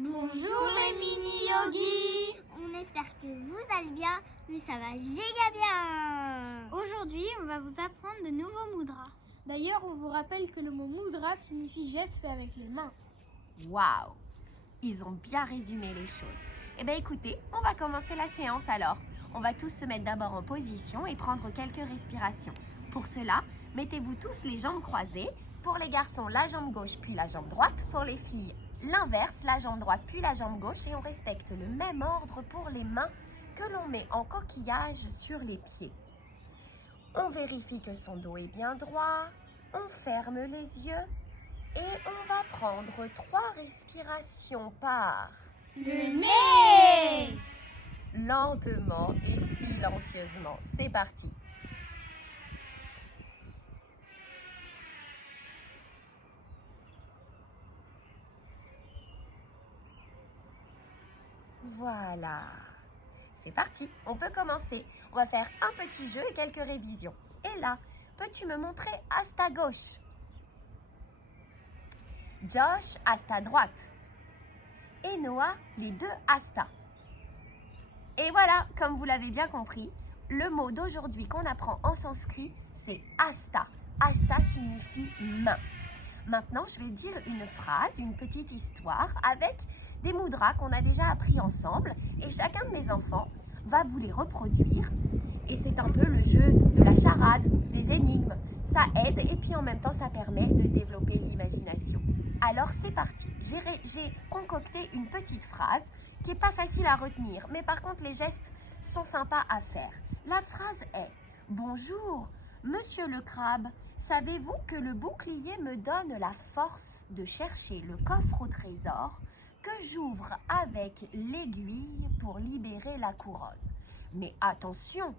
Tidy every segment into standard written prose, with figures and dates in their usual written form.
Bonjour les mini-yogis. On espère que vous allez bien. Nous, ça va giga bien. Aujourd'hui, on va vous apprendre de nouveaux mudras. D'ailleurs, on vous rappelle que le mot mudra signifie geste fait avec les mains. Waouh! Ils ont bien résumé les choses. Eh bien écoutez, on va commencer la séance alors. On va tous se mettre d'abord en position et prendre quelques respirations. Pour cela, mettez-vous tous les jambes croisées. Pour les garçons, la jambe gauche puis la jambe droite. Pour les filles, l'inverse, la jambe droite puis la jambe gauche. Et on respecte le même ordre pour les mains que l'on met en coquillage sur les pieds. On vérifie que son dos est bien droit. On ferme les yeux. Et on va prendre 3 respirations par Le nez. lentement et silencieusement. C'est parti. Voilà. C'est parti. On peut commencer. On va faire un petit jeu et quelques révisions. Et là, peux-tu me montrer Asta gauche? Josh, Asta droite. Et Noah, les 2 Asta. Et voilà, comme vous l'avez bien compris, le mot d'aujourd'hui qu'on apprend en sanskrit, c'est Asta. Asta signifie main. Maintenant, je vais dire une phrase, une petite histoire avec des mudras qu'on a déjà appris ensemble. Et chacun de mes enfants va vous les reproduire. Et c'est un peu le jeu de la charade, des énigmes. Ça aide et puis en même temps, ça permet de développer l'imagination. Alors, c'est parti. J'ai concocté une petite phrase qui n'est pas facile à retenir. Mais par contre, les gestes sont sympas à faire. La phrase est « Bonjour, monsieur le crabe. Savez-vous que le bouclier me donne la force de chercher le coffre au trésor que j'ouvre avec l'aiguille pour libérer la couronne? Mais attention,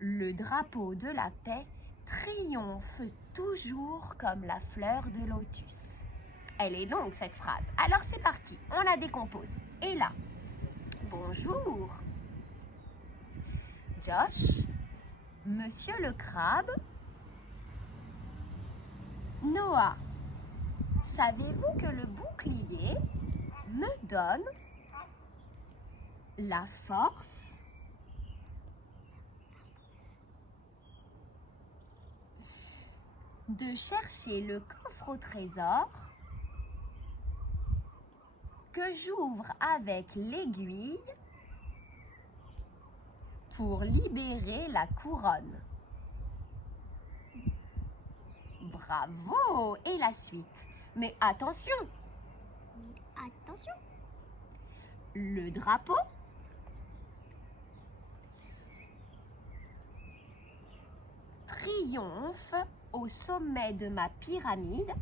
le drapeau de la paix triomphe toujours comme la fleur de lotus. » Elle est longue cette phrase. Alors c'est parti, on la décompose. Et là, bonjour. Josh, monsieur le crabe. Noah, savez-vous que le bouclier me donne la force de chercher le coffre au trésor que j'ouvre avec l'aiguille pour libérer la couronne? Bravo! Et la suite. Mais attention, Attention. le drapeau triomphe au sommet de ma pyramide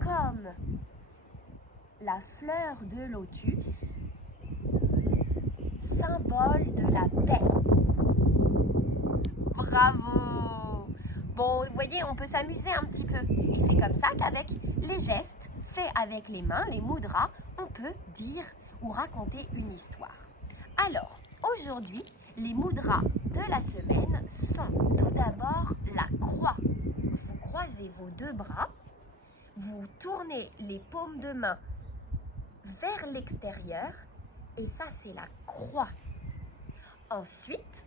comme la fleur de lotus, symbole de la paix. Bravo! Bon, vous voyez, on peut s'amuser un petit peu. Et c'est comme ça qu'avec les gestes faits avec les mains, les mudras, on peut dire ou raconter une histoire. Alors, aujourd'hui, les mudras de la semaine sont tout d'abord la croix. Vous croisez vos 2 bras, vous tournez les paumes de main vers l'extérieur et ça, c'est la croix. Ensuite,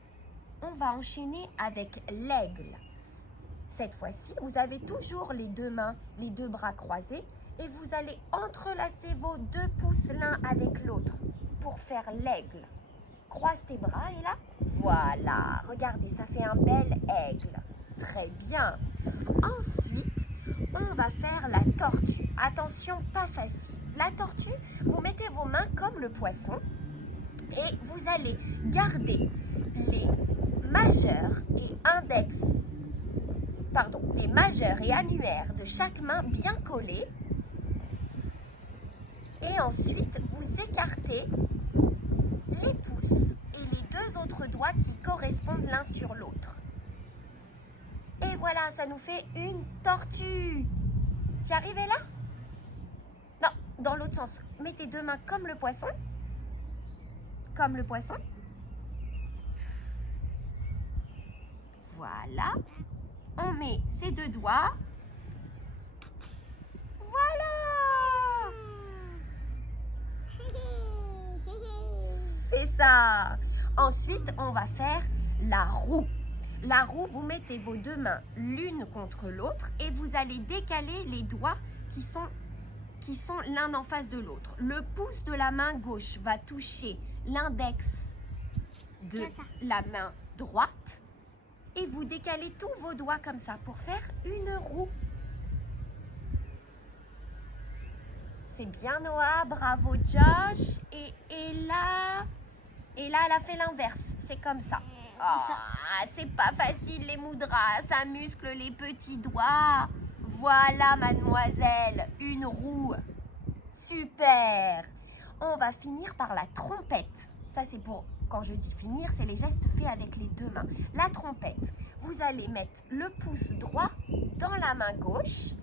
on va enchaîner avec l'aigle. Cette fois-ci, vous avez toujours les 2 mains, les 2 bras croisés et vous allez entrelacer vos 2 pouces l'un avec l'autre pour faire l'aigle. Croise tes bras et là, voilà, regardez, ça fait un bel aigle. Très bien. Ensuite, on va faire la tortue. Attention, pas facile. La tortue, vous mettez vos mains comme le poisson et vous allez garder les majeurs et annulaires de chaque main bien collés. Et ensuite, vous écartez les pouces et les 2 autres doigts qui correspondent l'un sur l'autre. Et voilà, ça nous fait une tortue. Tu es arrivé là? Non, dans l'autre sens. Mettez 2 mains comme le poisson. Comme le poisson. Voilà. On met ses 2 doigts ça. Ensuite, on va faire la roue. La roue, vous mettez vos deux mains l'une contre l'autre et vous allez décaler les doigts qui sont l'un en face de l'autre. Le pouce de la main gauche va toucher l'index de la main droite et vous décalez tous vos doigts comme ça pour faire une roue. C'est bien Noah, bravo Josh. Et là, elle a fait l'inverse, c'est comme ça. Ah, c'est pas facile les moudras, ça muscle les petits doigts. Voilà mademoiselle, une roue. Super. On va finir par la trompette. Ça c'est pour, quand je dis finir, c'est les gestes faits avec les deux mains. La trompette, vous allez mettre le pouce droit dans la main gauche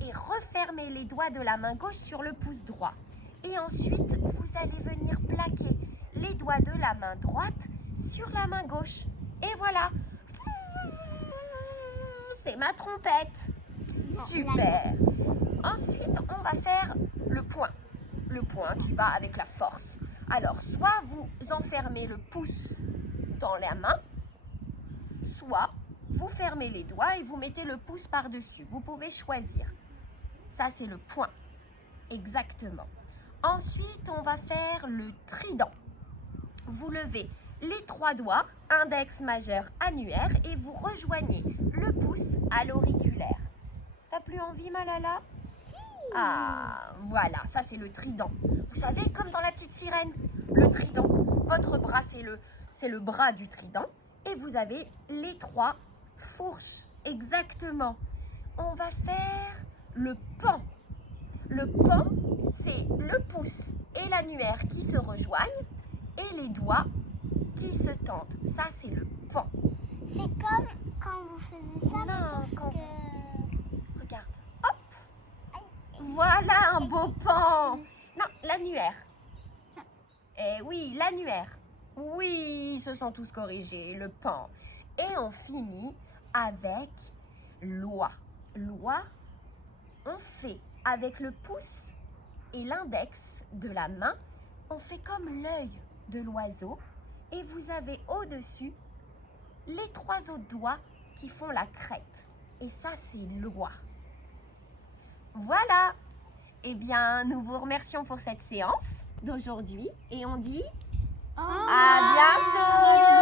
et refermer les doigts de la main gauche sur le pouce droit. Et ensuite, vous allez venir plaquer les doigts de la main droite sur la main gauche. Et voilà. C'est ma trompette. Super. Ensuite, on va faire le point. Le point qui va avec la force. Alors, soit vous enfermez le pouce dans la main, soit vous fermez les doigts et vous mettez le pouce par-dessus. Vous pouvez choisir. Ça, c'est le point. Exactement. Ensuite, on va faire le trident. Vous levez les trois doigts, index, majeur, annulaire, et vous rejoignez le pouce à l'auriculaire. T'as plus envie, Malala? Ah, voilà, ça c'est le trident. Vous savez, comme dans la petite sirène, le trident, votre bras c'est le bras du trident, et vous avez les trois fourches, exactement. On va faire le pan. Le pan, c'est le pouce et l'annulaire qui se rejoignent et les doigts qui se tendent. Ça, c'est le pan. C'est comme quand vous faisiez ça, Non, mais sauf quand que... Regarde. Hop. Voilà un beau pan. Non, l'annulaire. Eh oui, l'annulaire. Oui, ils se sont tous corrigés. Le pan. Et on finit avec l'oie. L'oie, on fait avec le pouce et l'index de la main, on fait comme l'œil de l'oiseau et vous avez au-dessus les trois autres doigts qui font la crête. Et ça, c'est l'oie. Voilà. Eh bien, nous vous remercions pour cette séance d'aujourd'hui et on dit à bientôt.